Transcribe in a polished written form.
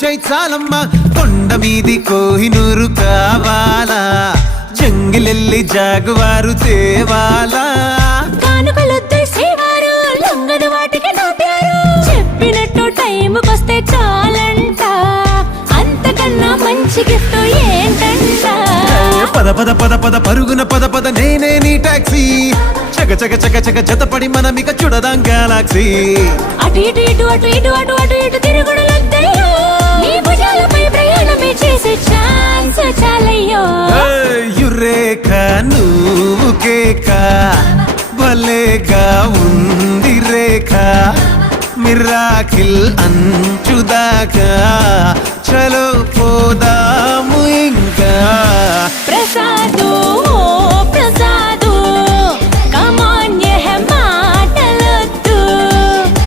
చాలమ్మా కొండ మీది కోహినూరు కావాలా జంగిలెల్లి జాగువారు తేవాలా కానుకలొద్దు సేవారు లొంగదు వాటికి నోటారు చెప్పినట్టు టైంకొస్తే చాలంట అంతకన్నా మంచి గిఫ్ట్ ఏంటంట పద పద పద పద పరుగున పద పద నేనే నీ టాక్సీ చక చక చక చక జతపడి మనమిక చూడదాం గెలాక్సీ అటు ఇటు ఇటు అటు ఇటు అటు అటు ఇటు తిరుగుడులొద్దయ్యో నీ భుజాలపై ప్రయాణమే చేసే ఛాన్స్ చాలయ్యో యురేఖ నువ్వు కేక భలేగా ఉంది రేఖ మిరాకిల్ అంచుదాకా చలో పోదాము ఇంకా ప్రసాదు